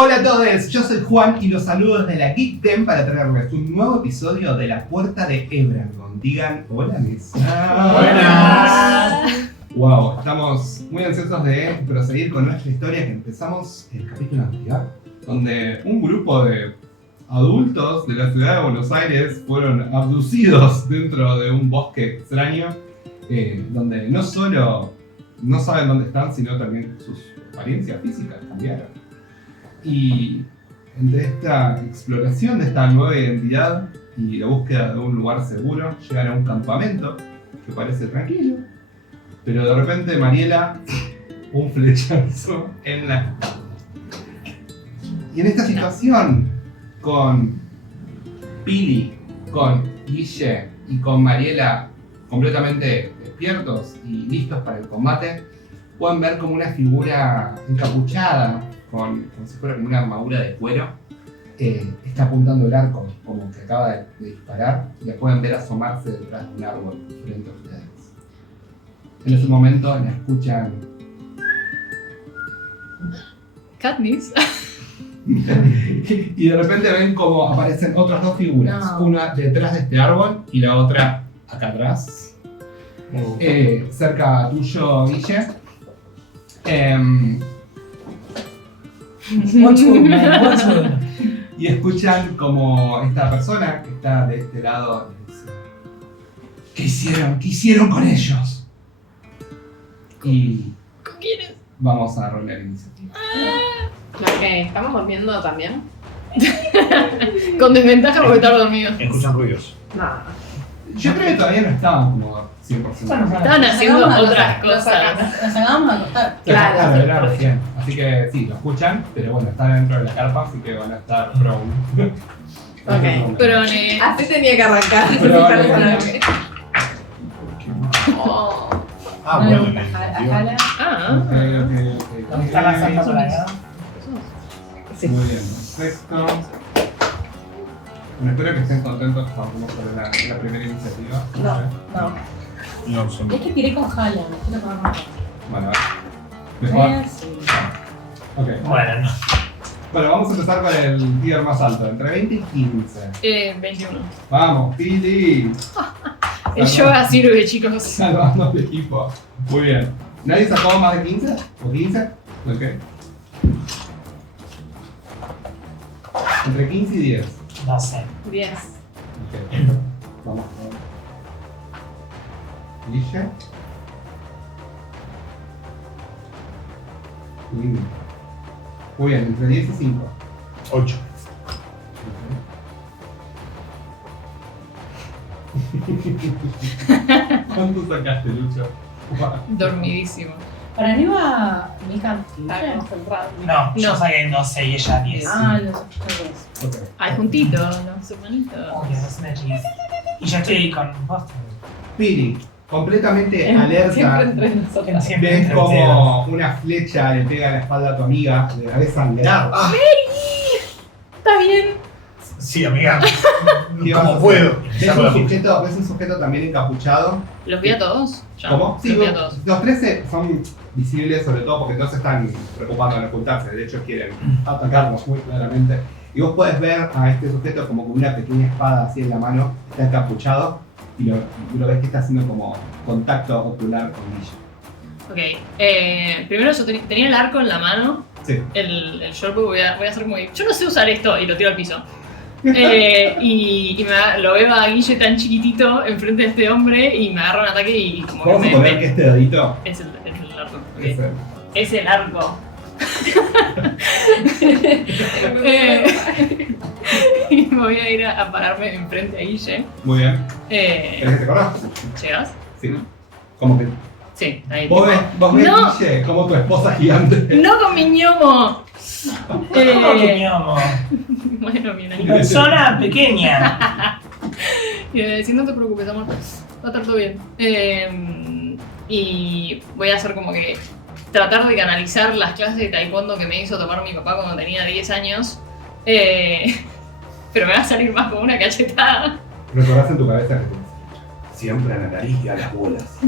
Hola a todos, yo soy Juan y los saludo desde la Geek Tem para traerles un nuevo episodio de La Puerta de Ebragon. Digan hola mesa. Buenas. Wow, estamos muy ansiosos de proseguir con nuestra historia que empezamos el capítulo anterior, donde un grupo de adultos de la ciudad de Buenos Aires fueron abducidos dentro de un bosque extraño, donde no solo no saben dónde están, sino también sus apariencias físicas cambiaron. Y entre esta exploración de esta nueva identidad y la búsqueda de un lugar seguro, llegan a un campamento que parece tranquilo, pero de repente Mariela, un flechazo en la espalda. Y en esta situación, con Pili, con Guille y con Mariela completamente despiertos y listos para el combate, pueden ver como una figura encapuchada, como si fuera como una armadura de cuero, está apuntando el arco, como que acaba de disparar, y la pueden ver asomarse detrás de un árbol frente a ustedes. En ese momento la escuchan Katniss. y de repente ven como aparecen otras dos figuras, una detrás de este árbol y la otra acá atrás, cerca tuyo, Guille. Y escuchan como esta persona que está de este lado les dice: ¿Qué hicieron con ellos? Y ¿Con quiénes? vamos a rolear iniciativa. ¿Estamos durmiendo también? Con desventaja porque estar dormido. Escuchan ruidos. No. Yo creo que todavía no estaban como 100%. Estaban haciendo otras cosas. Nos acabamos de acostar. Claro, Era recién. Así que sí, lo escuchan, pero bueno, están dentro de la carpa, así que van a estar prone. Ok. Pero Así tenía que arrancar. Pero vale. Oh. Ah, No le bueno, gusta en el Jala. Ah. Ok. ¿Dónde está la santa por allá? Sí. Muy bien, perfecto. Bueno, espero que estén contentos con cómo fue la primera iniciativa. No. No, son... Es que tiré con Jala, me quiero tomar más. Bueno, mejor. Sí. Ok. Bueno, no. Bueno, vamos a empezar con el tier más alto, entre 20 y 15. 21. Vamos, Pili. El yoga sirve, chicos. Salvando al equipo. Muy bien. ¿Nadie sacó más de 15? ¿O 15? Ok. Entre 15 y 10. No sé. 10. Ok. Vamos con Guille. Lindo. Muy bien, entre 10 y 5. 8. ¿Cuánto sacaste, Lucho? Dormidísimo. Para arriba, Mika. Está concentrado. No, yo No. saqué 12 y ella 10. Ah, los otros. Ok. Ay, juntitos, los hermanitos. Obvio, es una chiquis. Y yo estoy con vos. Piri, completamente Siempre alerta. entre nosotros. Siempre Ves entre como una flecha le pega a la espalda a tu amiga, le da sangrar. Está bien. Sí, amiga. ¿Qué vas a ¿Cómo hacer? puedo? ¿Ves un sujeto también encapuchado? ¿Los vi a todos? Ya. ¿Cómo? Sí, Los vi a todos. los tres son visibles sobre todo porque no se están preocupando en ocultarse, de hecho quieren atacarnos muy claramente. Y vos podés ver a este sujeto como con una pequeña espada así en la mano, está encapuchado y lo ves que está haciendo como contacto ocular con Guille. Ok. Primero yo tenía el arco en la mano. Sí. El shortbow voy a hacer muy... Yo no sé usar esto y lo tiro al piso. Lo veo a Guille tan chiquitito enfrente de este hombre y me agarra un ataque y como Vamos a que poner que este dadito Es el arco. ok. es el- Es el arco. Y me voy a ir a pararme enfrente a Guille. Muy bien. ¿Querés que te corra? ¿Llegas? Sí. Como que Sí, ahí. vos ves No. Guille, como tu esposa gigante. ¡No con mi ñomo! ¿Cómo que mi amo? Bueno, mi Mi enanito. persona pequeña. Si no te preocupes, amor, va a estar todo bien. Y voy a hacer como que tratar de canalizar las clases de taekwondo que me hizo tomar mi papá cuando tenía 10 años. Pero me va a salir más como una cachetada. Recordás en tu cabeza que siempre a la nariz y a las bolas.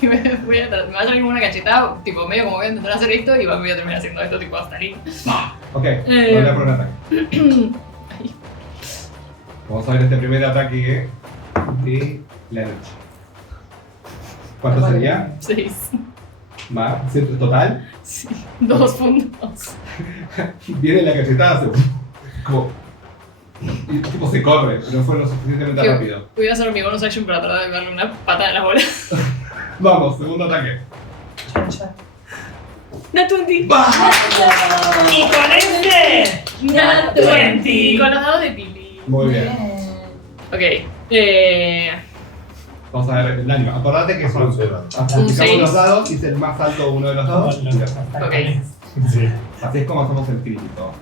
y me va a salir como una cachetada, tipo medio como voy a intentar hacer esto y voy a terminar haciendo esto tipo hasta ahí. Ok, volver por un ataque. Vamos a ver este primer ataque de la noche. ¿Cuánto sería? 6. Más, total. Sí, 2 puntos. Viene la cachetada, hace como. Y tipo se corre, pero fue lo suficientemente ¿Qué? rápido. Voy a hacer mi bonus action para tratar de darle una patada en las bolas. Vamos, segundo ataque. Chancha. Nat 20. Y con este. Nat 20. Con los dados de Pili. Muy bien. Ok. Vamos a ver el daño. Acordate que son. Un cero. Aplicamos seis. los dados y es el más alto de uno de los dados. Ok. Sí. Así es como hacemos el crítico.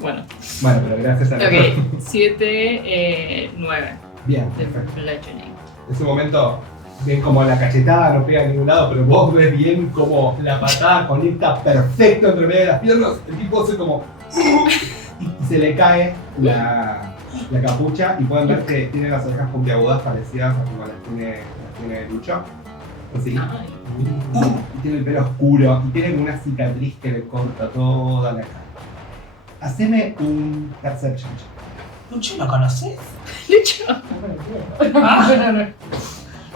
Bueno. Bueno, pero gracias a Ok. 7, 9. Bien, De perfecto. bludgeoning. En ese momento, ven como la cachetada no pega a ningún lado, pero vos ves bien como la patada conecta perfecto entre medio de las piernas. El tipo hace como. Y se le cae la capucha y pueden ver que tiene las orejas puntiagudas parecidas a como las tiene Lucho. Así. Ay. Y tiene el pelo oscuro y tiene una cicatriz que le corta toda la cara. Haceme un perception check. ¿Lucho lo conoces? Lucho.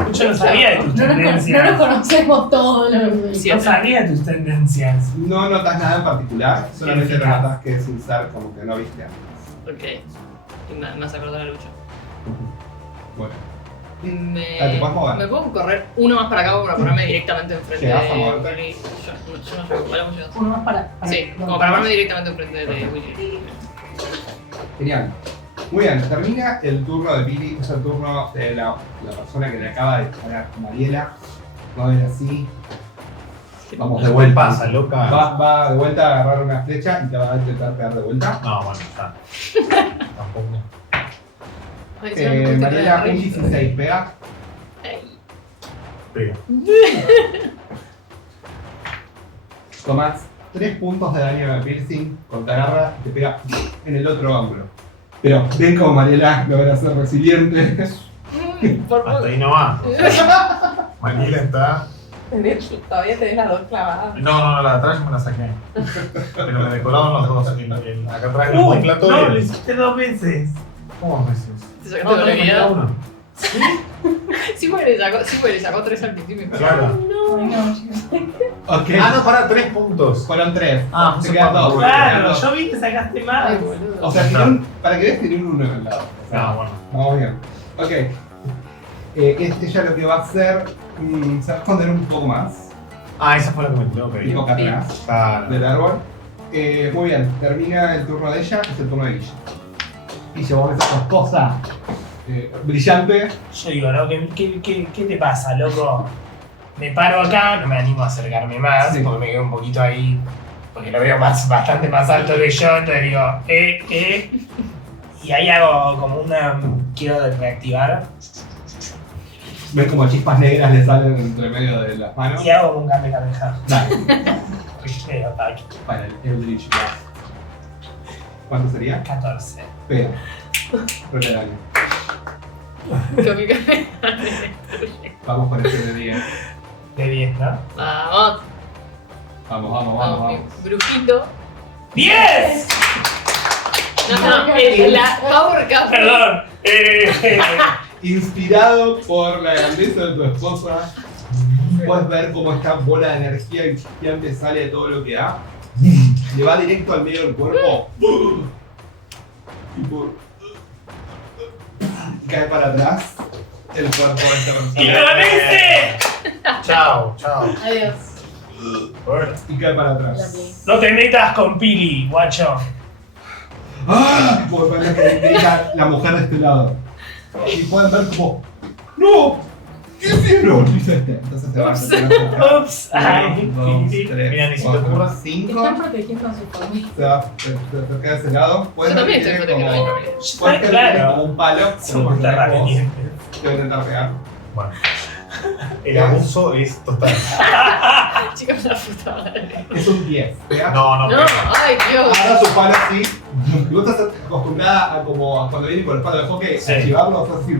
Lucho no sabía de tus No nos tendencias. conocemos todos los. Sí. No sabía de tus tendencias. No notas nada en particular, solamente Eficaz. notas que es un ser como que no viste antes. Ok. Y me hace acordar a Lucho. Bueno, Me, Ah, ¿te puedes mover? ¿Me puedo correr uno más para acá para ponerme directamente enfrente ¿Llegás a de moverte? Willy? Yo no llego. ¿Vale, vos llegás? Uno más para. Sí, como para ponerme directamente enfrente de Willy. genial. Muy bien, termina el turno de Billy, es el turno de la persona que le acaba de disparar a Mariela. Va a ver así. Vamos de ¿Qué vuelta. pasa, loca? Va de vuelta a agarrar una flecha y te va a intentar pegar de vuelta. No, bueno, está. Tampoco. Ay, se me ocurre Mariela, que un te 16 pega. Ay. Pega. Tomás 3 puntos de daño de piercing con te agarra y te pega en el otro hombro. Pero ven como Mariela logra ser resiliente. Por Hasta favor. ahí no va. Mariela está. Todavía tenés las dos clavadas. No, la de atrás yo me la saqué. Pero me decoraron los dos. Acá atrás el Uy, plato. no, lo hiciste 2 veces. ¿Cómo veces? Te sacaste No, con la me queda habilidad. uno. Sí, porque le sacó 3 al principio. Claro. Ay, no, chicos. Ok. Ah, no, para 3 puntos. Fueron 3. Ah, te puse quedan cuatro. 2. Claro, yo vi que sacaste más. Ay, boludo. O sea, tiene para que veas, tiene un 1 en el lado. O sea, Ah, bueno. vamos bien. Ok. Este ya lo que va a hacer. Se va a esconder un poco más. Ah, esa fue la que me tiró, Y boca atrás Claro. del árbol. Muy bien, termina el turno de ella, es el turno de Guille. Guille, vos ves esa cosa brillante. Yo digo, ¿no? ¿Qué te pasa, loco? Me paro acá, no me animo a acercarme más, Sí. porque me quedo un poquito ahí, porque lo veo bastante más alto que yo, entonces digo, y ahí hago como una, quiero reactivar, Ves como chispas negras le salen entre medio de las manos. y hago un Kamehameha. Dale, Ataque. para el Eldritch Blast. ¿Cuánto sería? 14. Pega. Rete daño. Vamos con este de 10. De 10, ¿no? Vamos, Vamos. mi brujito. ¡10! No, la Power Cup. Perdón. Inspirado por la grandeza de tu esposa, puedes ver cómo esta bola de energía chispeante sale de todo lo que da. Le va directo al medio del cuerpo. Y cae para atrás el cuerpo de esta ¡Y persona. con ese! Chao. Adiós. Bueno. Y cae para La atrás. vi. No te metas con Pili, guacho. ¡Ah! Pueden ver que grita la mujer de este lado. Y pueden ver como ¡no! ¿Qué hicieron? Dice este. Entonces se va a hacer. Ups. Ay, 1, 2, Pili. 3, Mira, ni se te 4, ocurra. 5. Están protegiendo a su familia. Se va, se queda de ese lado. Yo Pueden ver también que estoy tiene protegiendo a mi como. familia. Pueden ver que tiene como Claro. un palo. Somos terratenientes. Que voy a intentar pegar. Bueno. El abuso es total. Chicos, la puta madre. Es un 10. ¿Pega? No, No, pega. ay Dios. Agarra su palo así. Y vos estás acostumbrada a como cuando vienen con el palo de hockey, Sí. a llevarlo así.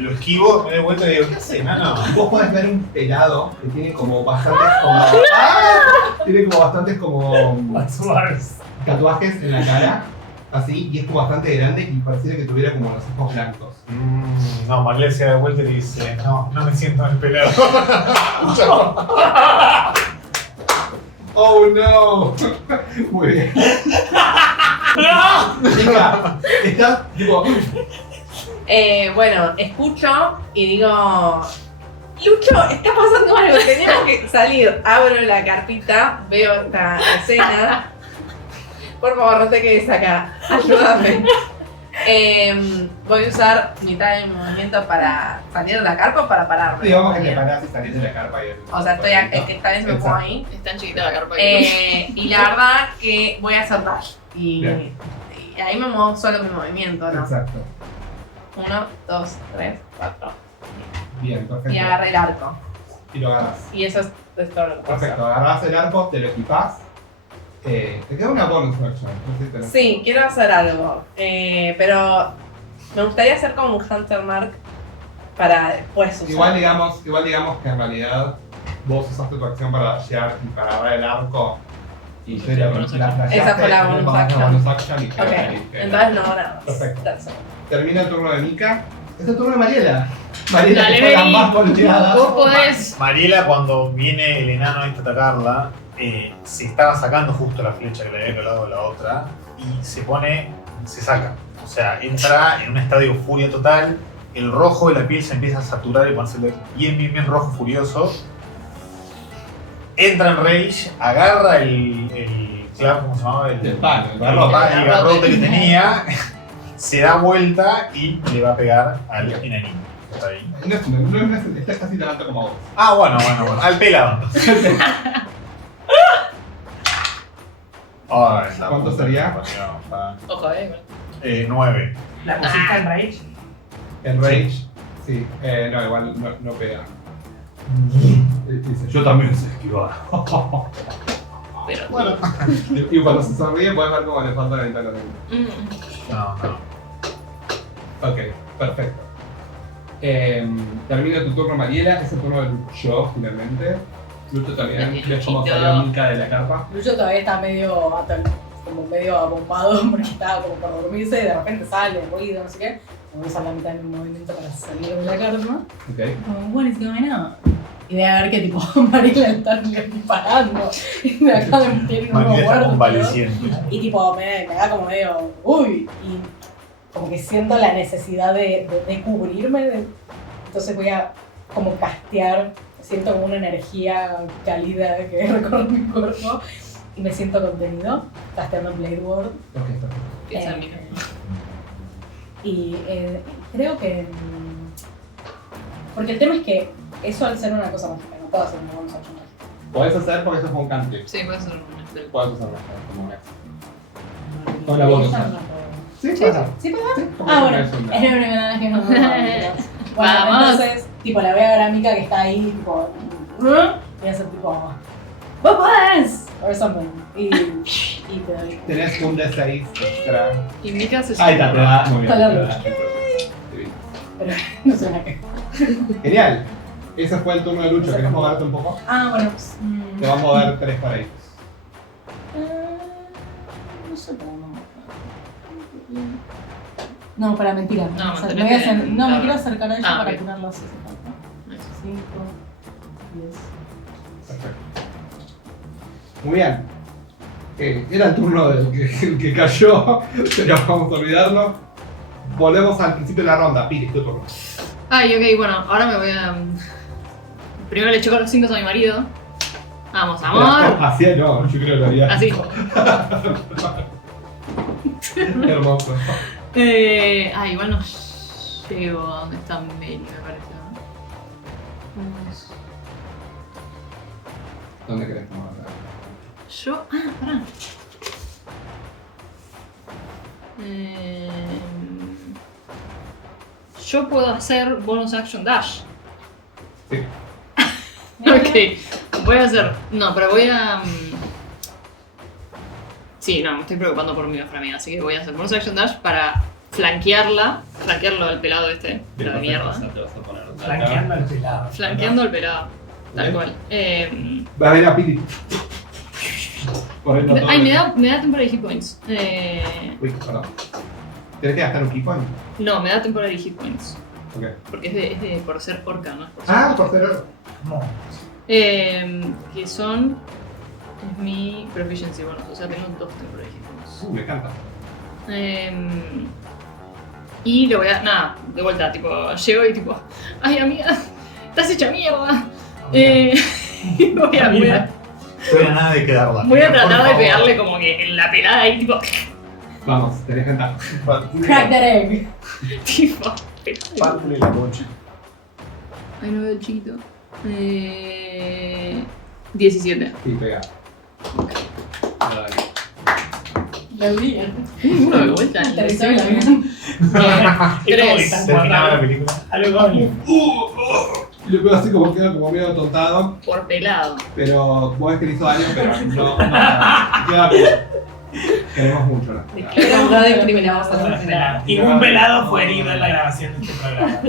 Lo esquivo, me doy vuelta y digo, ¿qué hace, enano? Vos podés ver un pelado que tiene como bastantes como. Tiene como bastantes como tatuajes en la cara. Así, y es como bastante grande y pareciera que tuviera como los ojos blancos. No, Marlene se da vuelta y dice, no me siento en el pelado. Oh no. Muy bien. Chica, estás tipo. Bueno, escucho y digo, Lucho, está pasando algo, tenemos que salir. Abro la carpita, veo esta escena. Por favor, no te quedes acá, ayúdame. Voy a usar mitad del movimiento para salir de la carpa o para pararme. Digamos que te parás y salís de la carpa y O sea, estoy aquí, que esta vez me pongo ahí. Es tan chiquita la carpa que Y la verdad que voy a hacer dash. Y ahí me muevo solo mi movimiento, ¿no? Exacto. 1, 2, 3, 4. Bien, perfecto. Y agarré el arco. Y lo agarras. Y eso es todo lo que puedo hacer. Perfecto, agarrás el arco, te lo equipás. Te queda una bonus action. No sé si te lo- Sí, quiero hacer algo. Pero me gustaría hacer como un Hunter Mark para después usar. Igual digamos que en realidad vos usaste tu acción para dashear y para agarrar el arco. Y Sí, yo la bonus flasheaste, Esa fue la entonces bonus vas a action. bonus action y queda Ok, ahí, queda. entonces no ahora. Perfecto. Tercero. Termina el turno de Mika. Es el turno de Mariela. Mariela Dale, que fue la Beri. más golpeada. vos podés. Mariela, cuando viene el enano este a atacarla, se estaba sacando justo la flecha que le había colado la otra y se saca. O sea, entra en un estadio de furia total, el rojo de la piel se empieza a saturar y ponerse bien rojo furioso. Entra en rage, agarra el clavo, ¿cómo se llamaba? El palo, el el garrote. el garrote que tenía, se da vuelta y le va a pegar al enanito. Está ahí. No es, está casi tan alto como vos. Ah, bueno, al pelado. Ay, la ¿Cuánto puta sería? que parió, pa. Ojo, igual. 9. ¿La pusiste en rage? El rage. Sí. No, igual no pega. Dice, yo también sé esquivar. Pero. Bueno. Y cuando se sonríe puedes ver cómo le falta la ventana. No. Ok, perfecto. Termina tu turno, Mariela. Es el turno de Lucho, finalmente. Lucho también. ¿Ves cómo salió Mika de la carpa? Lucho todavía está como medio abombado porque estaba como por dormirse y de repente sale, ruido, no sé qué. Voy a usar la mitad de mi movimiento para salir de la carpa. Ok. Como, bueno, y no. Y voy a ver que tipo Mariela está disparando. Y me acaba de meter un Mariela está muerto. convaleciente. Y tipo me da como medio, uy, y como que siento la necesidad de cubrirme, entonces voy a como castear, siento como una energía cálida que recorre mi cuerpo y me siento contenido, casteando Blade Ward. Ok, perfecto. Piensa en mí. Y creo que, porque el tema es que eso al ser una cosa mágica, no puedo hacer una bonus action mágica. Podés hacer porque eso fue un cantrip. Sí, puede ser un spell. Puedes usarlo como un extra. Con la bonus Ella action. no puedo. Sí, pasa. ¿Sí puedo? Sí, como Ah, es bueno, una es segunda. la primera vez que no me Bueno, Vamos. entonces, tipo, la voy a ver a Mika que está ahí, tipo, y hacer tipo, ¡vos podés! O something. Y te doy. Tenés un D6 extra. Y Mika se Ahí está, te da. Muy bien. Está te la da. Pero no sé una qué. Genial. Ese fue el turno de Lucho. ¿Querés moverte un poco? Ah, bueno, pues. Te vamos a dar 3 para ellos. No sé para no, para mentira. No, O sea, mantenete me voy a hacer- en no, me la- quiero acercar a ella Ah, para ok. curarlo si hace falta. 5, 10. Perfecto. Muy bien. Era el turno del que cayó, pero vamos a olvidarlo. Volvemos al principio de la ronda. Pili, tu turno. Ay, ok, bueno, ahora me voy a. Primero le choco los 5 a mi marido. Vamos, amor. Así no, yo creo que lo haría. Así. Qué hermoso. Igual no llego a donde está Meli, me parece. Vamos. ¿Dónde querés tomar? Yo. Pará. Yo puedo hacer bonus action dash. Sí. Ok, voy a hacer. No, pero voy a. Sí, no, me estoy preocupando por mi amiga, así que voy a hacer bonus action dash para flanquearlo al pelado este, pero de mierda. Te vas a poner acá. Flanqueando al pelado. Flanqueando al pelado, tal Bien. cual. Va a venir a Pili. Por ahí no todo. Ay, me da temporary hit points. Uy, perdón. ¿Tienes que gastar un key point? No, me da temporary hit points. Ok. Porque es de por ser orca, no es por ser. Ah, por ser oro. No. Que son. Es mi proficiency bonus, o sea, tengo 2 temporary hit points. Me encanta. Y le voy a. Nada, de vuelta, tipo, llego y tipo. Ay, amiga, estás hecha mierda. Voy a Estoy a nada de quedarla. Voy a Por tratar de favor. pegarle como que en la pelada ahí, tipo. Vamos, tenés que entrar. Crack that egg. Tipo. Pártele la bocha. Ay, no veo el chiquito. 17. Sí, pega. Dale. Lo vi. Uno de vuelta. Aterrizó en el avión. Es como que Tres. están Terminaba la guardando película. algo con Y lo veo así como queda como medio tontado, Por pelado. pero vos ves que le hizo daño, pero no queda bien. Queremos mucho, ¿no? Pero no discriminamos a los pelados. Ningún pelado fue herido en la grabación de este programa.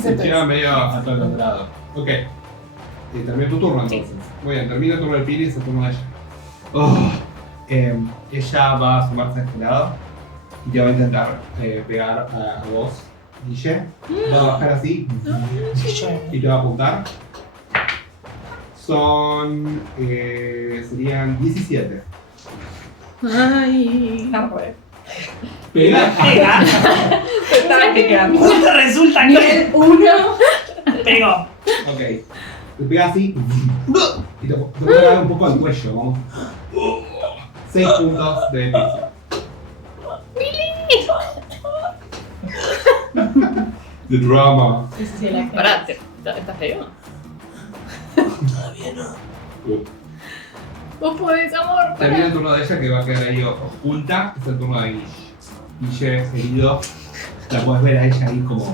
Se queda medio atolondrado. Ok. Termina tu turno entonces. Muy bien, termina el turno de Pili y es el turno de ella. Ella va a sumarse a este lado y te va a intentar pegar a vos, Guille. Va a bajar así y te va a apuntar. Serían 17. Ay. Está re. Pega. Pega. Se estaba picando. Justo resulta que Nivel 1. pegó. Ok. Te pega así y te puede pegar un poco al cuello. Vamos. 6 puntos de piso. The drama. Sí, sí, sí, la gente. Pará, ¿estás feo? Todavía no. Vos podés, amor. Termina Pará. el turno de ella que va a quedar ahí oculta. Es el turno de Guille. Guille herido. La puedes ver a ella ahí como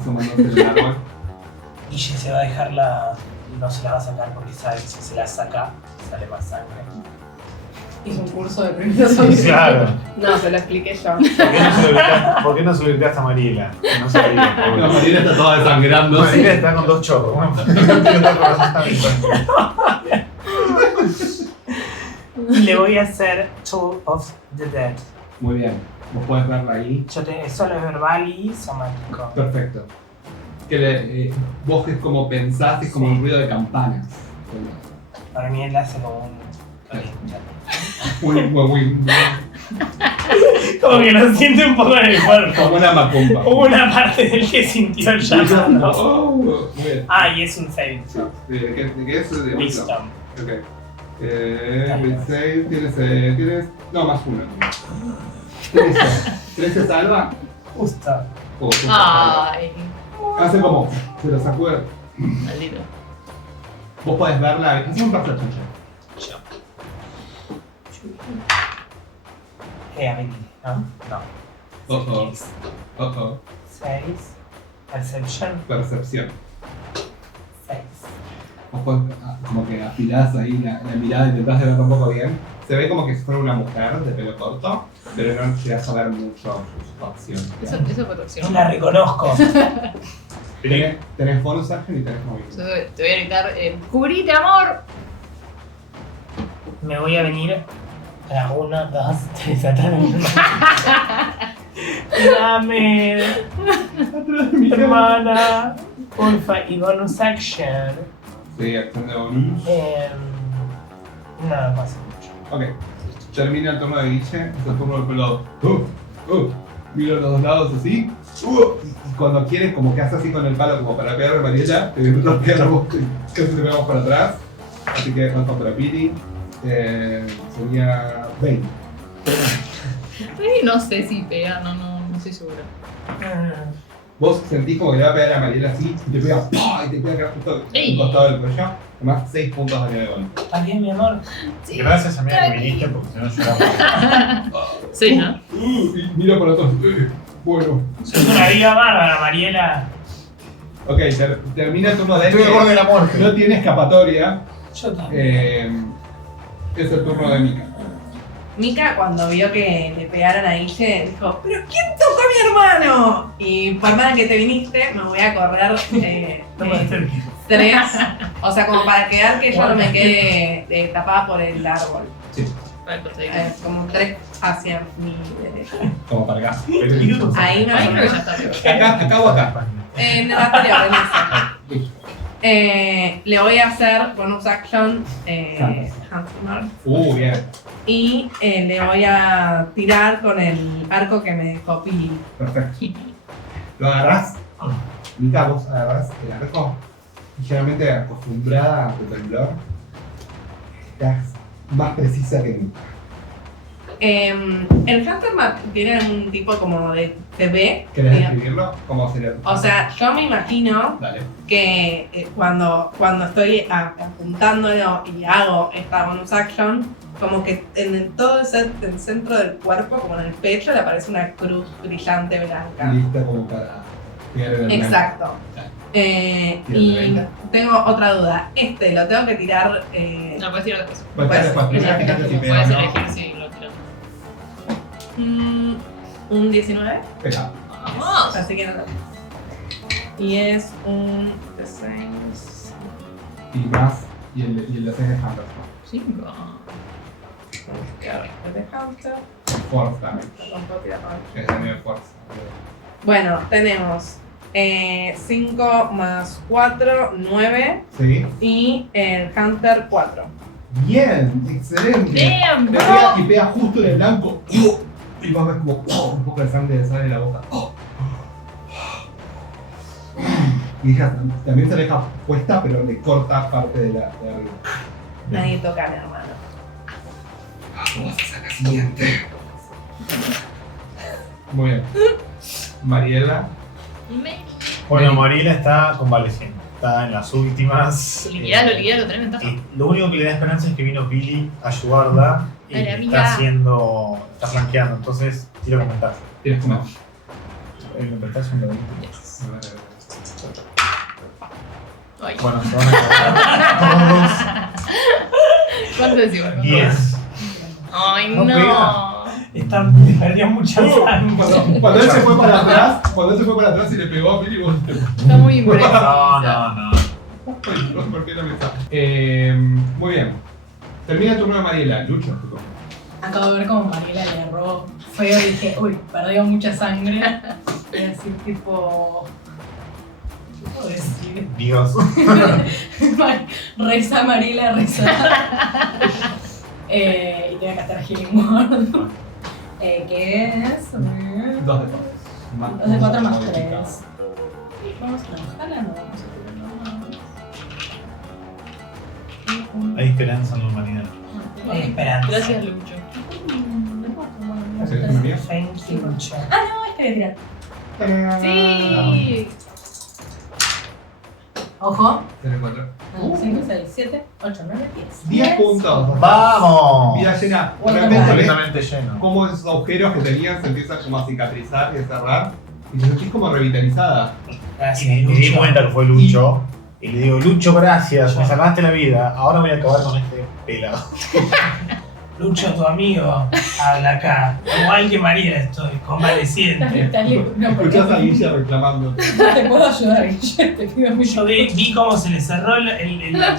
asomándose en el árbol. Guille se va a dejarla. No se la va a sacar porque sabe que si se la saca, sale más sangre. Hizo un curso de primeros auxilios. Claro. No, se lo expliqué yo. ¿Por qué no se lo gritaste a Mariela? Que no se lo gritaste, pobre. La Mariela está toda desangrando. Mariela está con 2 chorros. Bueno, tiene otro corazón también. Y le voy a hacer Toll of the Dead. Muy bien. Vos podés verla ahí. Es solo verbal y somático. Perfecto. Vos es como pensás, es como un ruido de campanas. Para mí él hace como un. Muy. Como que lo siente un poco en el cuerpo. Como una macumba. Hubo una parte del que sintió el llamado. Oh, muy bien. Ah, y es un save. ¿De qué es? De Wisdom. Ok. With save, tienes. No, más uno. 13 salva. Justo. O salva. Ay. Hace como. Se lo sacude. Maldito. Vos podés verla. Hace un perception check. Ability, ¿no? No. Oh. 6. Perception. Percepción. 6. Vos podés, como que afilás ahí la mirada y intentás de ver un poco bien. Se ve como que si fuera una mujer de pelo corto, pero no llegas a ver mucho su facción. Eso fue tu acción. No la reconozco. Tenés bonus action y tenés movimiento. Te voy a gritar, ¡cubrite, amor! Me voy a venir a 1, 2, 3 atrás de mi Dame, hermana. Porfa, y bonus action. Sí, acción de bonus. No pasa mucho. Ok. Termina el turno de Guille, es el turno del pelado. Mira a los dos lados así. Y cuando quieres, como que hace así con el palo como para pegarle a Mariela, te intentas pegar a vos, casi te pegamos para atrás. Así que vas contra Pili. Sería 20. Ay, no sé si pega, no estoy segura. Vos sentís como que le va a pegar a Mariela así y te pega ¡pah! Y te pega justo en el costado del cuello. Además, 6 puntos de daño de golpe. ¿Estás bien, mi amor? Sí. Gracias a mí que viniste porque si no lloraba. Sí, ¿no? Y mira para atrás. Bueno. Sos una viva bárbara, Mariela. Ok, termina el turno de Estoy al borde de la muerte. No tiene escapatoria. Yo también. Es el turno de Mika. Mika, cuando vio que le pegaron a Guille, dijo, ¿pero quién tocó a mi hermano? Y por más que te viniste, me voy a correr 3. O sea, como para quedar que yo no me quede tapada por el árbol. Como 3 hacia mi derecha. Como para acá. Ahí me Ahí creo que ya está. Acá o acá. En el anterior, en ese. Le voy a hacer bonus action Handhammer. Bien. Y le voy a tirar con el arco que me dejó Pili. Perfecto. Lo agarrás. Mika, vos agarrás el arco. Ligeramente acostumbrada a tu temblor. Estás más precisa que nunca. El Hunter tiene un tipo como de TV. ¿Querés describirlo? ¿Cómo sería? O sea, yo me imagino Dale. que cuando estoy apuntándolo y hago esta bonus action, como que en todo el centro del cuerpo, como en el pecho, le aparece una cruz brillante blanca. Lista como para tirar el Exacto. Y tengo otra duda. Lo tengo que tirar. No, puedes tirar después. Pues después, primero fíjate si pega o Puedes no. elegir si lo tiras. Un 19. Pega. ¡Vamos! Así que no. Y es un D6. Y más. Y el de 6 de Hunter. 5. Claro, es de Hunter. Force también. No puedo tirar más. Es de medio Force. Bueno, tenemos 5 más 4, 9. Sí. Y el Hunter 4. Bien, excelente. ¡Damn, Le bro! pega y pega justo en el blanco. Y vos ves como un poco de sangre le sale de la boca. Y ella también se deja puesta, pero le corta parte de arriba. Nadie toca a mi hermano. Vamos a hacer la siguiente. Muy bien. Mariela. Bueno, Mariela está convaleciendo. Está en las últimas. Liquidalo, tenés ventaja. Y lo único que le da esperanza es que vino Billy a ayudarla y Dale, amiga. está flanqueando. Entonces, quiero comentar. Tienes que comer. ¿Me prestás un dadito? Yes. Ay. Bueno, se van a quedar ¿Cuánto decimos? todos 10. Ay, No no. Perdió mucha sangre. Cuando él se fue para atrás, y le pegó a Billy, vos te... Está muy impreso. No. ¿Por qué no me está? Muy bien. Termina el turno de Mariela. Lucho, te toca. Acabo de ver como Mariela le erró feo y dije, uy, perdió mucha sangre. Y así tipo... ¿Qué puedo decir? Dios. Reza Mariela, reza. Y te voy a castar Healing Word. Que es... 2 de 4. 2 de 4 más 3. Vamos a ojalá no vamos a tener. Hay esperanza en la humanidad. Esperanza. Gracias, Lucho. ¿Sí? ¿Es mío? Thank you, mucho. Ah, no, este voy a tirar. Sí. Ojo. 3 de 4. 5, 6, 7, 8, 9, 10. 10 puntos. ¡Vamos! Vida llena. Bueno, Realmente ves Completamente lleno. cómo esos agujeros que tenías se empiezan como a cicatrizar y a cerrar. Y te sentís como revitalizada. Y Gracias, me di Lucho. cuenta que fue Lucho. Y le digo, Lucho, gracias, me salvaste la vida. Ahora voy a acabar con este pelado. Lucho, tu amigo, habla acá. Igual que Mariela estoy, convaleciente. No, Escuchás a Guilla reclamando. no te puedo ayudar, Guille, te pido mucho. Yo vi cómo se le cerró la herida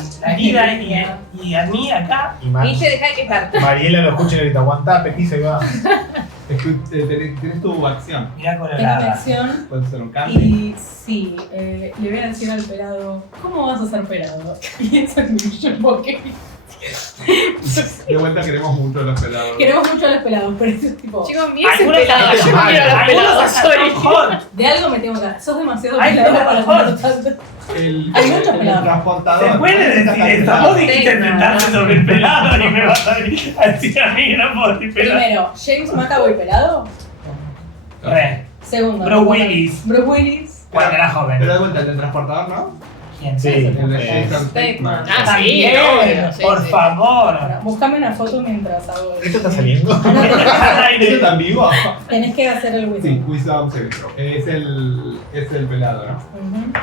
y a mí acá. Y Guille, deja de quejarte. Mariela lo escucha y le grita, aguantá, Pequiza, y va. Tenés tu acción. Mirá Tengo mi colorada. acción Puedes hacer un cambio. y sí, le voy a decir al pelado, ¿cómo vas a ser pelado? Y eso es mi porque De vuelta queremos mucho a los pelados. queremos mucho a los pelados, pero eso es tipo, Chicos, mira ese Algunos pelado. Yo no quiero a los algunos pelados. hasta Sorry. mejor. de algo me tengo que... Sos demasiado Ay, pelado por para favor. hacer tanto. El muchos pelados. transportador. ¿Se puede decir esto? Vos dijiste enfrentarse sobre el pelado y me vas a decir a mí que no puedo decir pelado. Primero, James McAvoy pelado. Re. Segundo, Bruce Willis. Bruce Willis. Cuando era Pero joven. de vuelta, el del transportador, ¿no? ¿Quién? Sí, El de eh, Jason Statham. Ah, sí, También, obvio, sí, por sí. favor. Bueno, buscame una foto mientras hago ¿Esto está saliendo? ¿Esto está en vivo? Tenés que hacer el Sí, wisdom. Wisdom Saving Throw. Es el pelado, ¿no? Ujú.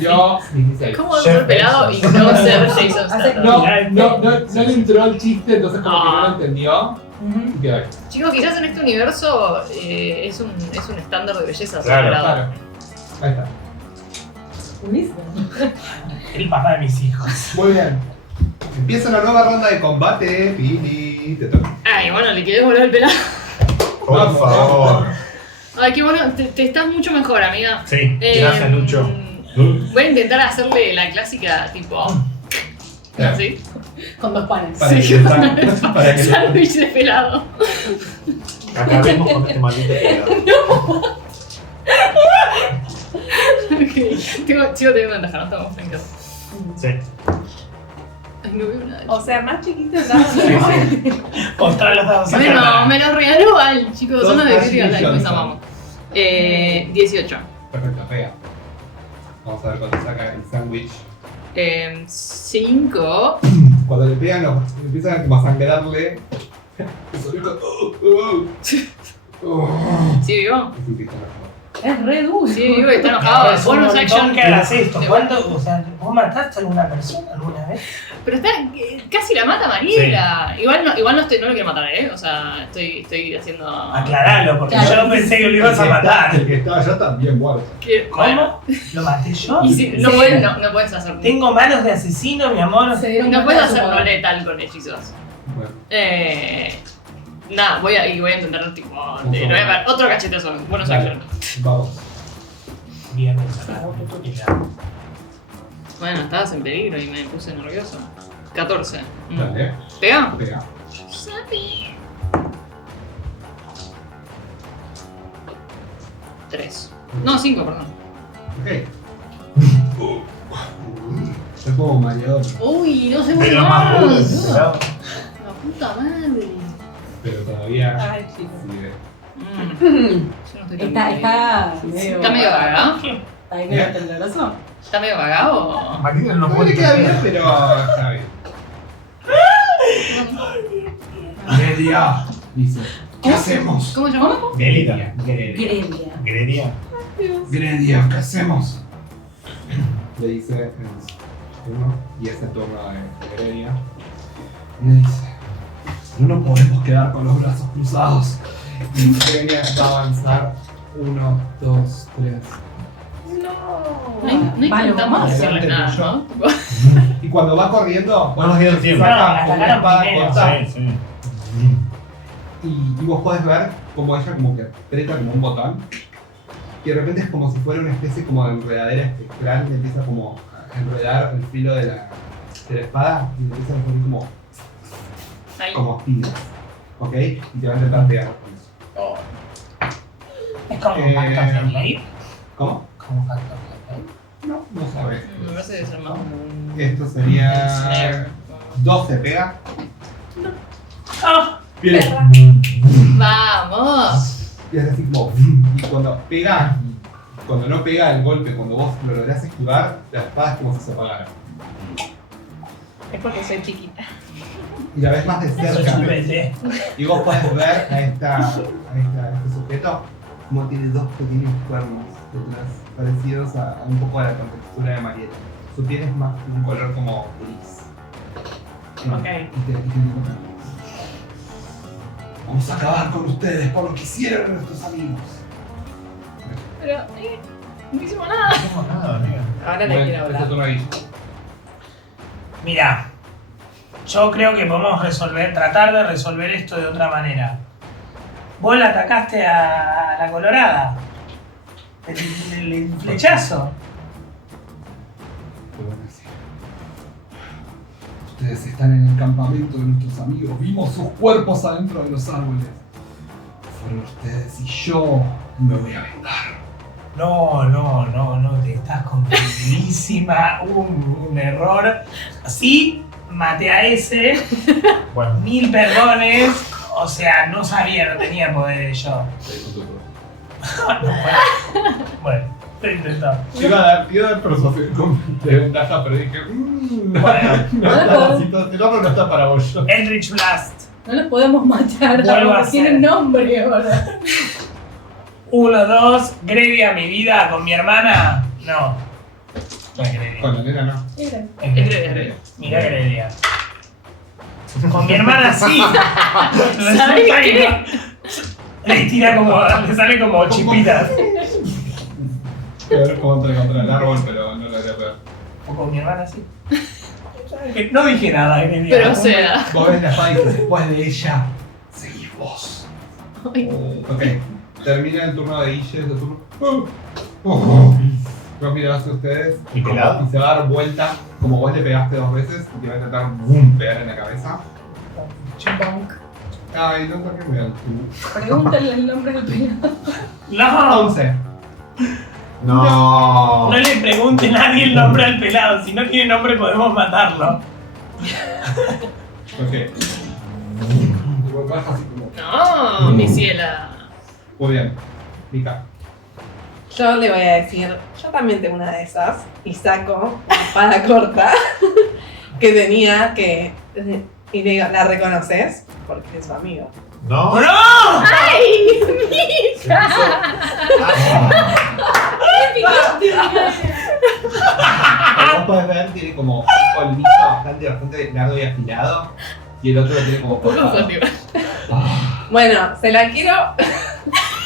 Yo, 16. ¿Cómo ser pelado y no ser Jason Statham? No le entró el chiste, entonces como que no lo entendió. Y quedó ahí. Chicos, quizás en este universo es un estándar de belleza Claro, superado. Claro. Ahí está. Buenísimo. El papá de mis hijos. Muy bien. Empieza una nueva ronda de combate, Pili. Te toca. Ay, bueno, le quedé volar el pelado. Por favor. Ay, qué bueno, te estás mucho mejor, amiga. Sí, gracias, Lucho. Voy a intentar hacerle la clásica, tipo. Claro. ¿Sí? Con 2 panes. Para Sí, para que sándwich de pelado. Acabemos con este maldito pegado. Ok. Sigo teniendo ventaja, no estamos en casa. Sí. Ay, no veo nada. O sea, más chiquito nada. Mostrar los dados. Bueno, me los regaló al chicos, son los de Ashley Virtual Life, pues Johnson. amamos. 18. Perfecto, pega. Vamos a ver cuánto saca el sándwich. 5. Cuando le pegan, empiezan como a sangrarle. ¿Sí vivo? Es un pistón mejor. Es re dulce. Sí vivo y está enojado. Es un Bonus montón action. que hagas esto. De- ¿Cuánto? O sea, ¿vos mataste a alguna persona alguna vez? Pero está, casi la mata Mariela. Igual no lo quiero matar, O sea, estoy haciendo. Aclaralo, porque Claro. yo pensé que lo ibas a matar. El que estaba yo también muerto. ¿Cómo? ¿Lo maté yo? Y si, no, Sí. puedes hacer. Tengo manos de asesino, mi amor. Se dieron No cuenta puedes de su hacer no poder. letal con hechizos. Bueno, Nada, voy a intentar tipo. Otro cachetazo. Bonus Dale. action. vamos. Bien, Bueno, estabas en peligro y me puse nervioso. 14. Dale, ¿Pega? pega. 3. No, 5, perdón. Ok. Es como mareador, Uy, no se De mueve lo más rudo del más. pelado. La puta madre. pero todavía Ay, chicos. sigue. Yo no estoy tan Está bien. medio. ¿Está medio cagado? Está ahí medio tembloroso. ¿Está medio cagado? Matilda no No puede le queda bien, creer. pero está bien. Gredia, dice. ¿Qué hacemos? ¿Cómo se llama? Grelita. Gredia. Gredia. Gredia, ¿qué hacemos? Le dice en turno, y es el turno de Gredia. Y le dice, no nos podemos quedar con los brazos cruzados. Y Gredia va a avanzar 1, 2, 3. No intentamos Vale, hacerle nada, adelante, ¿no? Tipo, Y cuando va corriendo, No nos dio tiempo. saca No, una espada primero, corta. Sí, sí. Y vos podés ver como ella como que aprieta como un botón. Y de repente es como si fuera una especie como de enredadera espectral que empieza como a enredar el filo de la espada y empieza a salir ahí. como espinas. ¿Ok? Y te va a intentar pegar con eso. Es como Eh, Pacto of Life. ¿Cómo? Como Pacto of Life. No sabes. Me parece que debe ser más un. Esto sería snare. 12 pega. ¡Ah! Viene. ¡Vamos! Y es así como. Y cuando pega, cuando no pega el golpe, cuando vos lo lográs esquivar, la espada es como si se apagara. Es porque soy chiquita. Y la ves más de Eso cerca. chupete. Y vos podés ver a este sujeto como tiene dos pequeños cuernos detrás, parecidos a un poco a la contextura de Mariela. Su piel es más un color como gris. Ok. Y te toca. Vamos a acabar con ustedes por lo que hicieron nuestros amigos. Pero, no hicimos nada. No hacemos nada, amiga. Ahora le quiero este hablar. turno ahí. Mira, yo creo que podemos tratar de resolver esto de otra manera. Vos la atacaste a la colorada. El flechazo. Te voy a decir. Ustedes están en el campamento de nuestros amigos. Vimos sus cuerpos adentro de los árboles. Fueron ustedes y yo me voy a vengar. No, te estás confundidísima. Hubo un error. Sí, maté a ese. Bueno, 1000 perdones. O sea, no sabía, no tenía poderes yo. Bueno, lo intenté. Iba a dar persuasión de ventaja, pero dije, Bueno, el otro no está para vos. Eldritch Blast. No los podemos matar, Vuelvo a porque hacer. tienen nombre ahora. 1, 2, Gredia, mi vida con mi hermana. No. No es Gredia. Con la nena no. Era. Es Gredia. Mira Gredia. Con mi hermana sí. ¿Sabes Resulta que qué? no. Le tira como. Le sale como chispitas. A ver cómo contra el árbol, pero no lo haría peor. O con mi hermana sí. No dije nada, Gredia. Pero o sea. Vos ves la espada y dices, después de ella, seguís vos. Ay, Ok, termina el turno de Guille, de turno. Vos mirás hacia ustedes ¿Y pelado? y se va a dar vuelta, como vos le pegaste 2 veces, y te va a intentar boom, pegar en la cabeza. Chubonk. Ay, no toques bien. Pregúntale el nombre del pelado. No. 11. No. No le pregunte nadie el nombre al pelado. Si no tiene nombre podemos matarlo. Ok. Baja así como. no, mi ciela. Muy bien. Mica. Yo le voy a decir, yo también tengo una de esas y saco una espada corta que tenía que... Y le digo, ¿la reconoces? Porque es su amigo. No. ¡No! ¡Ay! Se hizo- Como vos podés ver, tiene como un colmillo bastante largo y afilado. Y el otro lo tiene como Poco cortado. objetivo. Bueno, se la quiero...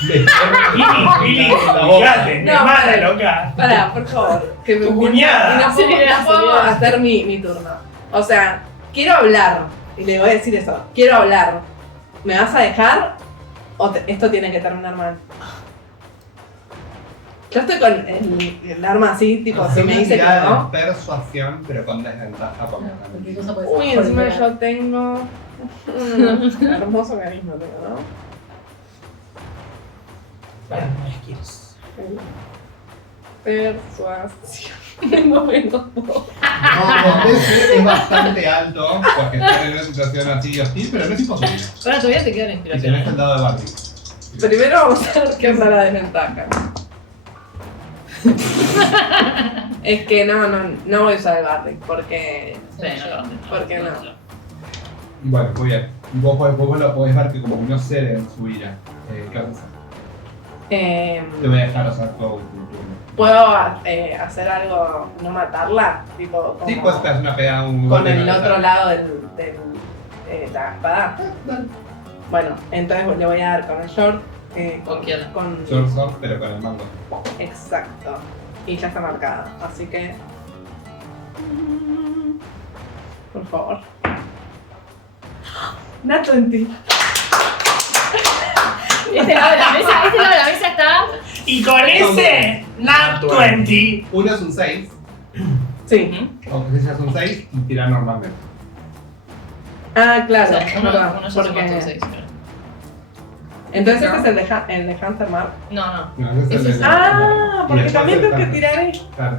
Billy, fíjate, me No, mata, vale. loca. Pará, por favor. Que me Tu cuñada. Y no puedo, Seriedad, no puedo seriedad. hacer mi turno. O sea, quiero hablar. Y le voy a decir eso. Quiero hablar. ¿Me vas a dejar? ¿O esto tiene que terminar mal? Yo estoy con el arma así, tipo, si me dice que no. Persuasión, pero con desventaja porque Cualquier cosa puede Uy, ser. encima yo tengo. Hermoso carisma tengo, ¿no? Bueno, skills. Persuasión. No me lo puedo. No, el DC es bastante alto porque están en una situación así hostil, pero no es imposible. Ahora todavía te queda la Y inspiración. tenés el dado de Barney. Primero vamos a ver qué onda la desventaja. Es que no voy a usar el bardic porque. Sí, no. ¿Por qué no? Y bueno, muy bien. Y vos lo podés ver que como que no cede en su ira. ¿Qué vas a hacer? Te voy a dejar usar todo tu turno. ¿Puedo hacer algo, no matarla? Tipo, como Sí, pues te haces una pegada un con golpe el en la otro cabeza. lado la espada. Bueno, entonces le voy a dar con el short. ¿Con quién? Con. Short sword, pero con el mango. Exacto. Y ya está marcada. Así que. Por favor. Nat 20. Este lado de la mesa está. Y con ese, Nat 20. Uno es un 6, Sí. o que sea es un 6 y tirar normalmente. Ah, claro. O es sea, uno verdad, ya suma porque- tus 6. Entonces este es el de Hunter Mark. No. No, ese es Ese el es- de- Ah, y porque después también el tengo que tanto. tirar. Claro.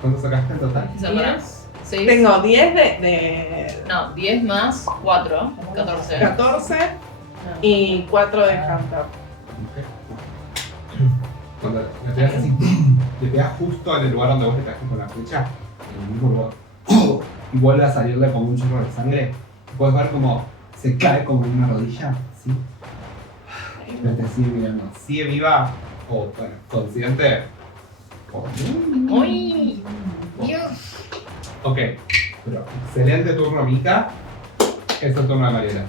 ¿Cuánto sacaste en total? Esa para 10. 6. Tengo 10 de No, 10 más 4. 14. 14 y 4 de Hunter. Cuando le pegas así, le pegas justo en el lugar donde vos le pegaste con la flecha, en el mismo lugar, y vuelve a salirle como un chorro de sangre. Puedes ver como se cae como en una rodilla, ¿sí? Pero te sigue mirando. Sigue viva, o bueno, consciente. O- ¡Uy! Dios. Ok, pero excelente turno, Mika. Es el turno de Mariela.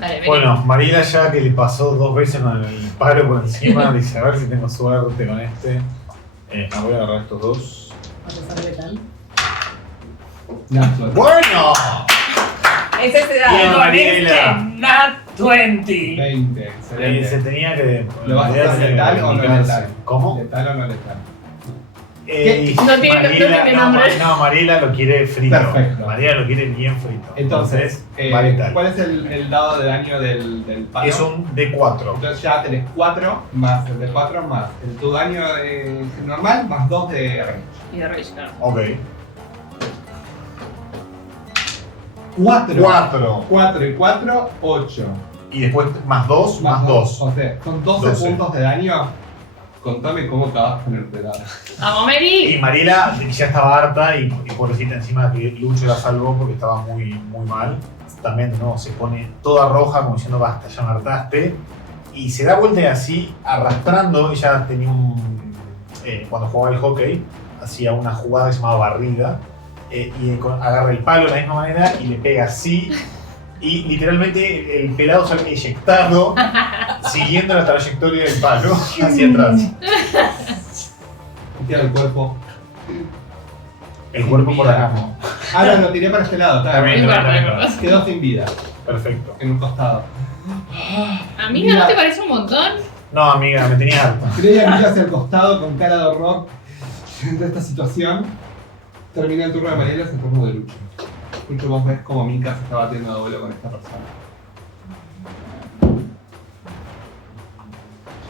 Dale, vení. Bueno, Marila ya que le pasó 2 veces con el palo por encima, dice a ver si tengo suerte con este. Voy a agarrar estos 2. A pesar de tal. Natural. ¡Bueno! Es ese Bien. dado. Con Mariela. este, Nat 20. 20, Se excelente. tenía que. ¿Lo vas a hacer letal o no letal? ¿Cómo? ¿Letal o no letal? No tiene nombre. No, Mariela lo quiere frito. Perfecto. Mariela lo quiere bien frito. Entonces, va letal. ¿cuál es el dado de daño del palo? Es un D4. Entonces ya tenés 4 más el de 4 más el tu daño normal más 2 de range. Y de Rage, claro. Ok. 4. 4. 4 y 4, 8. Y después más 2, más 2. O sea, son 12 puntos de daño. Contame cómo te vas con el pedal. ¡Vamos, Mary! Y Mariela ya estaba harta y pobrecita encima que Lucho la salvó porque estaba muy mal. También no, se pone toda roja como diciendo basta, ya me hartaste. Y se da vuelta y así, arrastrando, ella tenía cuando jugaba al hockey, hacía una jugada que se llamaba barrida, agarra el palo de la misma manera y le pega así, y literalmente el pelado sale eyectado, siguiendo la trayectoria del palo hacia atrás. Tira el cuerpo. El cuerpo por acá. Ahora lo tiré para este lado, está bien. También. Quedó sin vida, Perfecto. en un costado. Amiga, ¿no te parece un montón? No, amiga, me tenía harta. Creía que hacia el costado con cara de horror de esta situación. Termina el turno de Mariela, es el turno de Lucho. Lucho, vos ves cómo Mika se está batiendo a duelo con esta persona.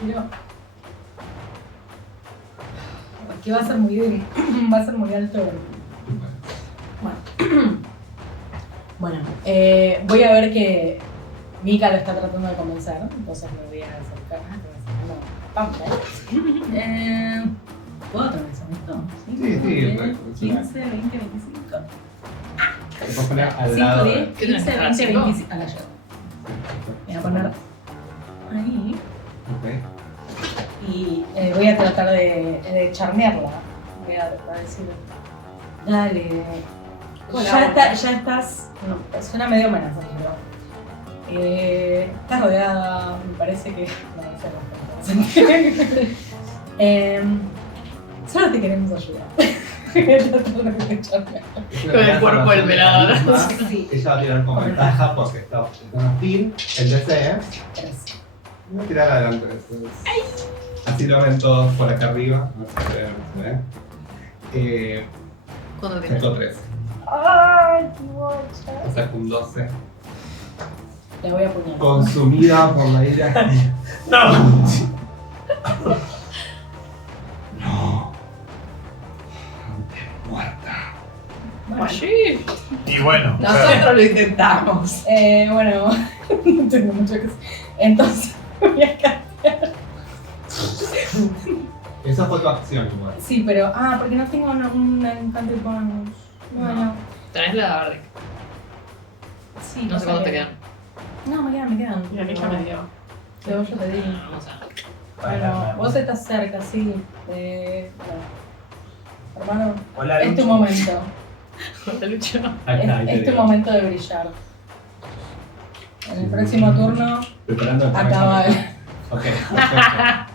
Quiero. Que va a ser muy alto. Bueno, voy a ver que Mika lo está tratando de convencer, entonces me voy a acercar. ¿Puedo atravesar esto? Sí, 15, 20, 25. Te puedes poner al 5, lado. 10, ¿Qué 15, tenés? 20, ¿Cinco? 25. A la llave. Me voy a poner ahí Ok. y voy a tratar de charmearla. Voy a tratar de decirle, dale, ya estás, no, suena medio amenaza, pero estás rodeada, me parece que, no sé, solo te queremos ayudar. Voy a tratar de charmearla. Con el cuerpo del pelado. Sí. Ella va a tirar con ventaja porque está en hostil, el DC. Tres. Voy a tirar adelante. Así lo ven todos por acá arriba. No se ve, no se ve. ¿Cuándo tienes? Sacó 13. ¡Ay, qué bocha! O sea, con 12. Le voy a apuñalar. Consumida por la ira. No. No. Muerta. Bueno, Sí. Y bueno, Nosotros lo intentamos. bueno, no tengo mucho que decir. Entonces, voy a castear. Esa fue tu acción igual. Sí, pero. Porque no tengo un encanto bonus. Bueno, Tenés la Bardic. sí. No sé cuánto te quedan. No, me quedan. Y a mí ya me dio. Luego yo te di. Vamos a Bueno, vos estás cerca, sí. Hermano, Hola, es tu Lucho. momento. ver. Lucho. Es tu momento de brillar. En el próximo turno, Preparando el acaba el. Ok, perfecto.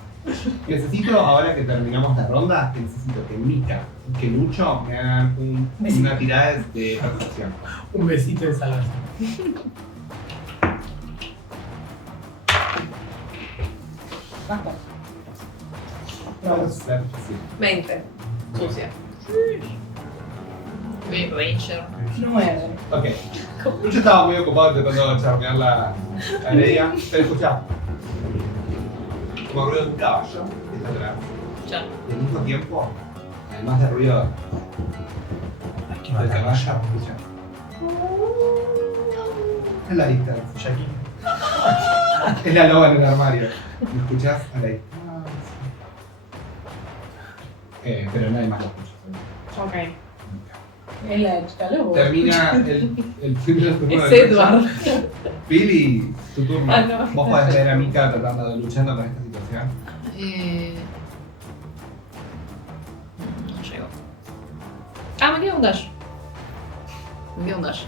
Necesito, ahora que terminamos la ronda, que necesito que Mika y que Lucho me hagan Besito. una tirada de percepción. Un besito de salvación. Basta. Vamos a hacer así. 20. Sucia. Ranger. 9. Ok. Lucho estaba muy ocupado tratando de charmear la Heredia, pero escuchá. Como ruido de un caballo que está atrás. Ya. Y al mismo tiempo, además de ruido Hay que del matar. caballo, escucha. Es la distancia. Jackie. Es la loba en el armario. ¿Me escuchás? A la distancia. Pero nadie más lo escucha. Ok. Es la chica lobo. Termina el primer turno Es de Edward. Lucho. Pili, tu turno. Ah, no. Vos podés ver a Mika tratando de luchando con esta situación. No llego. Me queda un dash. Me queda un dash.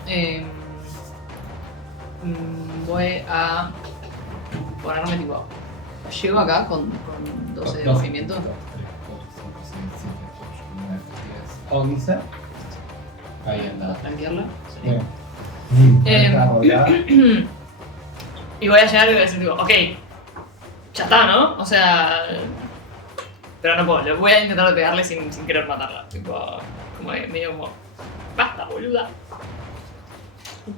Voy a ponerme tipo. Llego acá con 12 de movimiento. 2, 3, 4, 5, 6, 7, 8, 9, 10, 11. Ahí anda. Para flanquearla. Sí. Bien. Está rodeada. Y voy a llegar y voy a decir, tipo, ok, ya está, ¿no? O sea. Pero no puedo, le voy a intentar pegarle sin querer matarla. Tipo, como que medio como. ¡Basta, boluda! Un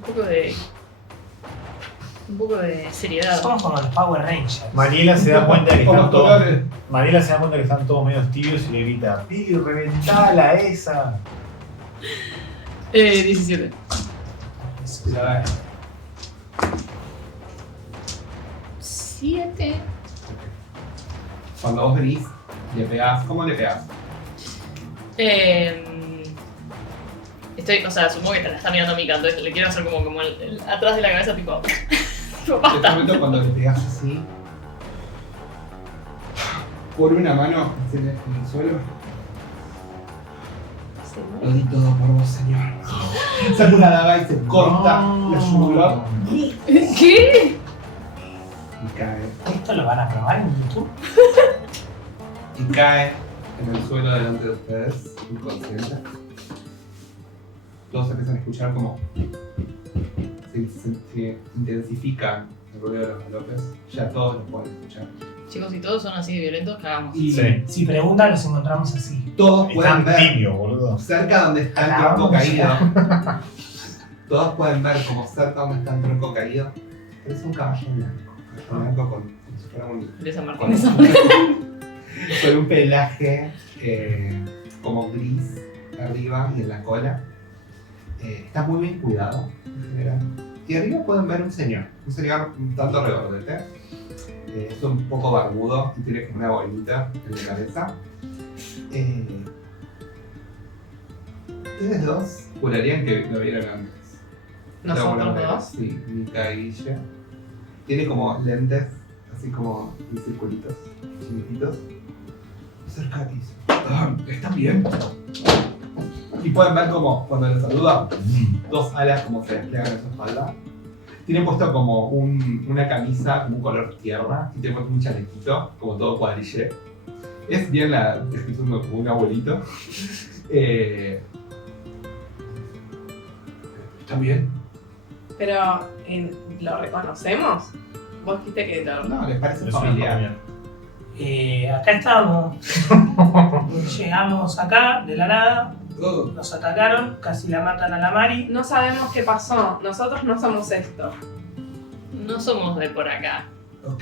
poco de seriedad. Somos como los Power Rangers. Mariela se da cuenta de que Con están los todos. colores. Mariela se da cuenta que están todos medio tibios y le grita: ¡Pili, reventala esa! 17. Ya ves. 7. Cuando vos venís, le pegás. ¿Cómo le pegás? Estoy, o sea, supongo que la está mirando Mika, entonces le quiero hacer como el atrás de la cabeza, tipo. Tipo, En este basta. momento, cuando le pegás así, pone una mano en el suelo. Lo di todo por vos, señor. Saca una daga y se corta la yugular ¿Qué? y cae. ¿Esto lo van a probar en YouTube? Y cae en el suelo delante de ustedes, inconsciente. Todos empiezan a escuchar como se intensifica el ruido de los galopes. Ya todos lo pueden escuchar. Chicos, si todos son así de violentos, cagamos. Y Sí. Si preguntan, los encontramos así. todos pueden Están ver tibios, boludo. cerca donde está el tronco Acabamos caído. Todos pueden ver como cerca donde está el tronco caído. Es un caballo blanco. Caballo blanco con, como si fuera un De San con, Martín. con un pelaje como gris arriba y en la cola. Está muy bien cuidado en general. Y arriba pueden ver un señor un tanto regordete. Es un poco barbudo y tiene como una boinita en la cabeza. Ustedes dos jurarían que lo vieron antes. ¿Nosotros Pero dos? Sí, Mika y Guille. Tiene como lentes, así como en circulitos, chiquititos. Cerca y dice, ¿están bien? Y pueden ver como cuando le saluda, dos alas como se desplegan en su espalda. Tiene puesto como una camisa, como un color tierra, y tiene puesto un chalequito, como todo cuadrillé. Es bien la descripción de como un abuelito. ¿Están bien? Pero, ¿lo reconocemos? Vos dijiste que lo... No, les parece Es una familiar. familia. Acá estamos. Llegamos acá, de la nada. Oh, Nos atacaron, casi la matan a la Mari. No sabemos qué pasó. Nosotros no somos esto. No somos de por acá. ok.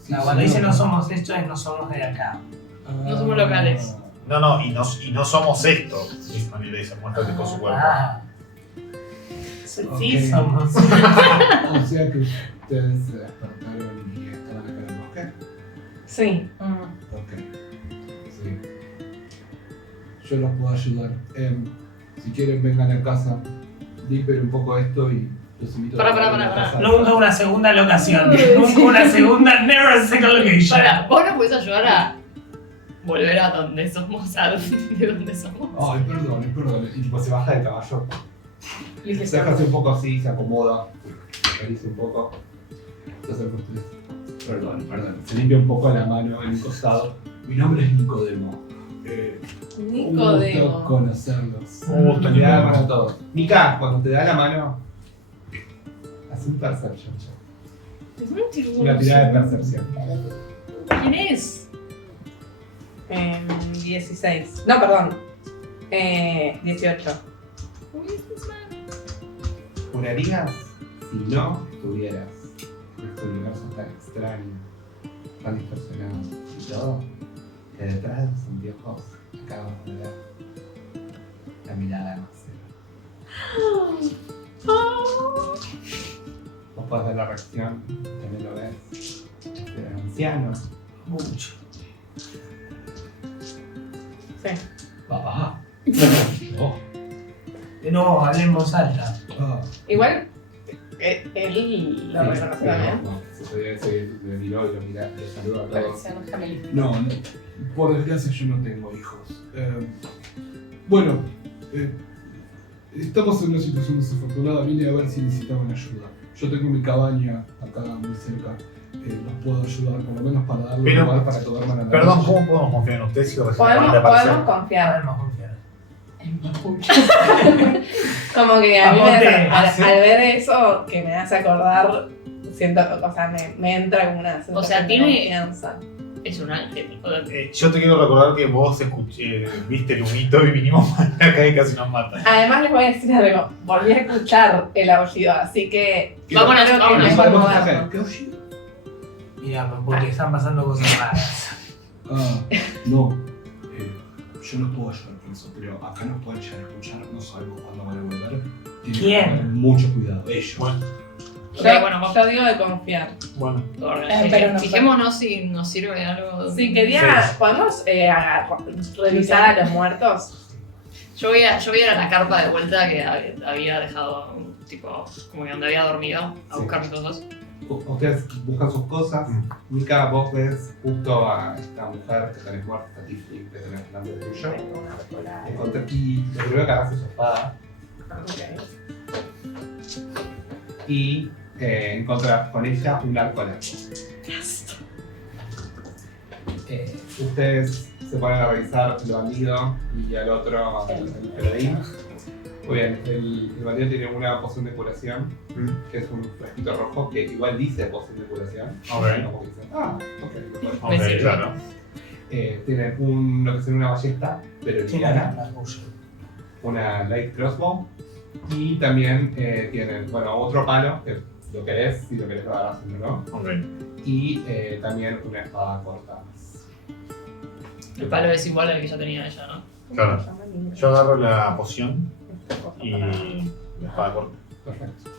Sí, No, cuando sí, dice no somos esto es no somos de acá. No somos locales. No, y no somos esto. Dice Manila y se muestra con su cuerpo. Ah. Sí, Ok. somos. O sea que ustedes se despertaron y estaban acá en el bosque. Sí. Ok. Sí. Yo los puedo ayudar. Si quieren, vengan a casa, limpen un poco esto y los invito Pará, a pará, la pará, casa. Nunca una segunda locación. Nunca una segunda, never a second location. Para, vos nos podés ayudar a volver a donde somos, de donde somos. Ay, perdón. Y tipo se baja del caballo. Listo. Se hace un poco así, se acomoda, se acaricia un poco. Entonces, perdón. Se limpia un poco la mano en un costado. Mi nombre es Nicodemo. Un gusto Nicodemo. conocerlos. Un gusto, Mirada Nicodemo. para todos. Mika, cuando te da la mano, haz un perception check. Una tirada de percepción. ¿Quién es? 16. No, perdón. 18. ¿Jurarías si no estuvieras en este universo tan extraño, tan distorsionado y todo, que detrás de los anteojos acabas de ver la mirada de Marcelo? Vos podés ver la reacción, también lo ves. Este anciano. Mucho. Sí. Papá. Oh. De nuevo, hablemos alta. Oh. Igual, él lo reconoce también. Se le miró y lo mira, le saluda a todos. Parecían gemelitos. No, por desgracia yo no tengo hijos. Bueno, estamos en una situación desafortunada. Vine a ver si necesitaban ayuda. Yo tengo mi cabaña acá muy cerca. Los puedo ayudar, por lo menos para darle un Pero- lugar para que duerman a la Perdón, noche. ¿cómo podemos confiar en ustedes si recién acaban Podemos, de aparecer? podemos confiar. Podemos confiar. Como que a mí Aponte, al ver eso, que me hace acordar, siento, o sea, me entra como una sensación sea, de tiene- confianza. Es un ángel. Yo te quiero recordar que vos viste el humito y vinimos acá y casi nos matan. Además les voy a decir algo, volví a escuchar el aullido, así que Vámonos, creo que vámonos. mejor Podemos movernos. hacer- ¿Qué oye? Mira, porque están pasando cosas raras. No. Yo no puedo ayudar con eso, pero acá nos pueden llegar a escuchar, no sabemos cuándo van a volver. Tienen que ¿Quién? tener mucho cuidado, ellos. Bueno, Ok, Yo, bueno, vamos. yo digo de confiar. bueno. pero no- Fijémonos si nos sirve de algo. Si quería, Sí. ¿podemos revisar a los muertos? Yo voy a ir a la carpa de vuelta que había dejado, tipo, como que donde había dormido, a Sí. buscar mis cosas. ustedes buscan sus cosas. Mika, vos ves justo a esta mujer que tenés muerta, esta tiefling que tenés delante tuyo. Tengo una pistola. Y lo primero que agarras es su espada Ok. y encontrás con ella un arco largo. Ustedes se ponen a revisar el bandido y al otro el peladín. Muy bien, el bandido tiene una poción de curación, que es un frasquito rojo que igual dice poción de curación. Ok. Como que dice, ok. Ok, Me sirve. claro. Tiene lo que sería una ballesta, pero Tiene liviana, la tuya. una light crossbow. Y también tienen, bueno, otro palo, que lo querés, si lo querés lo agarrás, si no, no. Ok. Y también una espada corta. El palo es igual al que ya tenía ella, ¿no? Claro. Yo agarro la poción y la espada corta. Perfecto.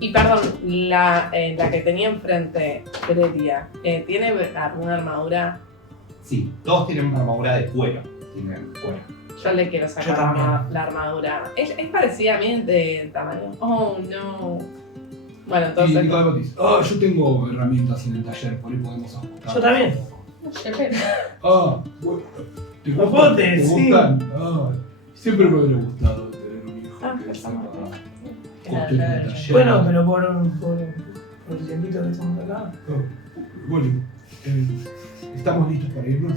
Y perdón, la que tenía enfrente, Heredia, ¿tiene alguna armadura? Sí, todos tienen una armadura de cuero. Tienen cuero. Yo le quiero Yo sacar también. la armadura. Es parecida a mí de tamaño. Oh, no. Bueno, Y entonces. Nicolás dice, yo tengo herramientas en el taller, por ahí podemos ajustar. Yo también. Bueno, ¿te Los gustan? botes, ¿Te sí. gustan? Siempre me hubiera gustado tener un hijo que pensamos sepa construir un taller. Bueno, pero por el tiempito que estamos acá. Bueno, ¿estamos listos para irnos?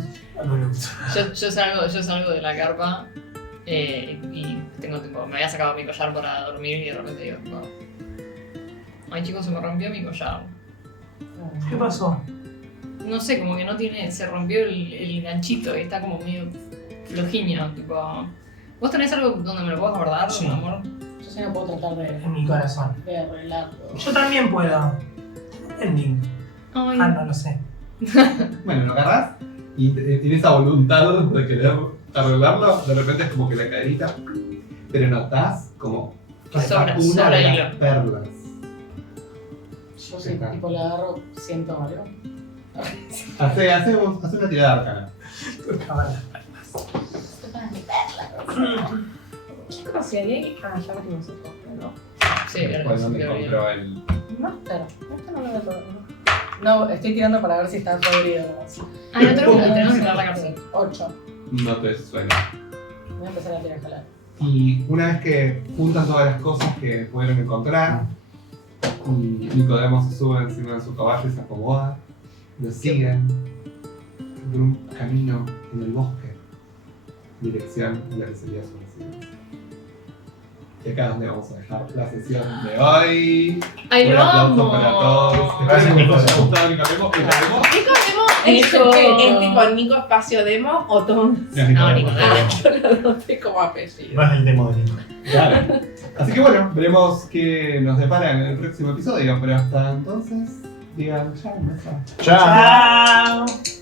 No me gusta. Yo salgo de la carpa y tengo tipo, me había sacado mi collar para dormir y de repente digo, tipo, ay chicos, se me rompió mi collar. ¿Qué pasó? No sé, como que no tiene, se rompió el ganchito y está como medio flojiño, tipo. ¿Vos tenés algo donde me lo puedas guardar, Sí. amor? Yo sí no puedo tratar En mi corazón. de arreglarlo. Yo también puedo. Ending. Ay, No lo sé. Bueno, lo agarrás y en esa voluntad de querer arreglarlo, de repente es como que la caerita, pero notás como que Sobra- una sobra de las hilo. perlas. Yo sí, tipo la agarro, siento algo. Hace una tirada arcana. Chicos, si hay. Ah, ya metimos el cofre, ¿no? sí, Fue donde teoría. encontró el. Master. Esto no lo veo todo. No, estoy tirando para ver si está podrido. Ah, no tenemos que entrar a la cárcel. 8. No te suena. Voy a empezar a tirar jalar. Y una vez que juntan todas las cosas que pudieron encontrar, y Nicodemo se sube encima de su caballo y se acomoda, lo siguen por un camino en el bosque, en dirección a la que sería su residencia. Y acá es donde vamos a dejar la sesión de hoy. ¡Ay, Un lo aplauso para todos. amo! Espero que les haya gustado Nicodemo. ¿Nico Demo Nico. es tipo Nico Espacio Demo o Tom? No, Nicodemo. Yo lo noté como apellido. No es el demo de Nico. Claro. Así que bueno, veremos qué nos depara en el próximo episodio, pero hasta entonces, digan chao, besos. Chao. Chao.